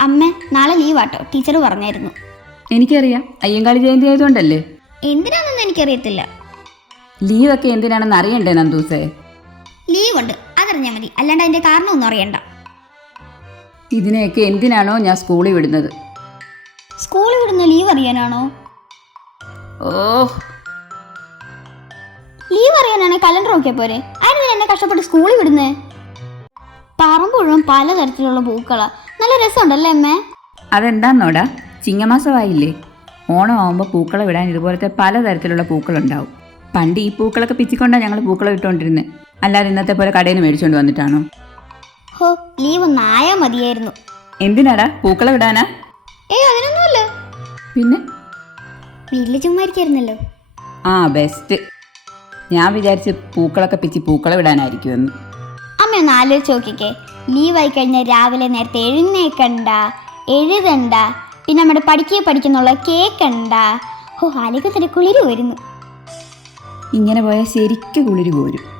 അമ്മ നാളെ ലീവാട്ടോ ടീച്ചർ പറഞ്ഞായിരുന്നു. എനിക്കറിയാം. അയ്യങ്കാളി ജയന്തി ആയതുകൊണ്ടല്ലേ? എന്തിനാണെന്ന് എനിക്കറിയത്തില്ല. ലീവൊക്കെ എന്തിനാണെന്ന് അറിയണ്ടേ നന്ദൂസേ? ലീവുണ്ട്. അതറിഞ്ഞാൽ മതി. അല്ലാണ്ട് അതിന്റെ കാരണമൊന്നും അറിയണ്ട. ഇതിനെയൊക്കെ എന്തിനാണോ ഞാൻ സ്കൂളിൽ വിടുന്നത്? സ്കൂളിൽ വിടുന്ന ലീവ് അറിയാനാണോ? ഓ. ലീവ് അറിയാനാണ് കലണ്ടർ നോക്കിയാൽ പോരെ. ആരും എന്നെ കഷ്ടപ്പെട്ട് സ്കൂളിൽ വിടുന്നേ? മുഴുവൻ പലതരത്തിലുള്ള പൂക്കളാ. നല്ല രസമുണ്ടല്ലേ അമ്മേ? അതെന്താന്നോടാ? ചിങ്ങമാസമായില്ലേ. ഓണം ആവുമ്പോൾ പൂക്കളം വിടാൻ ഇതുപോലത്തെ പലതരത്തിലുള്ള പൂക്കളുണ്ടാവും. പണ്ട് ഈ പൂക്കളൊക്കെ പിച്ചിക്കൊണ്ടാണ് ഞങ്ങൾ പൂക്കളം ഇട്ടുകൊണ്ടിരുന്നത് അല്ലാതെ ഇന്നത്തെ പോലെ കടയിൽ നിന്ന് മേടിച്ചുകൊണ്ട് വന്നിട്ടാണോ? ഹോ ലീവ് നായാ മതിയായിരുന്നു. എന്തിനാടാ? പൂക്കളം ഇടാനാ ഏ അതിനൊന്നുമല്ല. പിന്നെ? വീട്ടിൽ ചുമ്മാ ഇരിക്കായിരുന്നല്ലോ. ആ ബെസ്റ്റ് ഞാൻ വിചാരിച്ച് പൂക്കളൊക്കെ പിച്ചി പൂക്കളം ഇടാനായിരിക്കുമെന്ന് ഒന്ന് ആലോചിച്ച് നോക്കിക്കേ. ലീവായി കഴിഞ്ഞാൽ രാവിലെ നേരത്തെ എഴുന്നേക്കണ്ട എഴുതണ്ട. പിന്നെ നമ്മുടെ പഠിക്കേ പഠിക്കുന്നുള്ള കേക്കണ്ട ഓ ആലോചിക്കാൻ തന്നെ കുളിര് വരുന്നു. ഇങ്ങനെ പോയാൽ ശരിക്കും കുളിര് പോരും.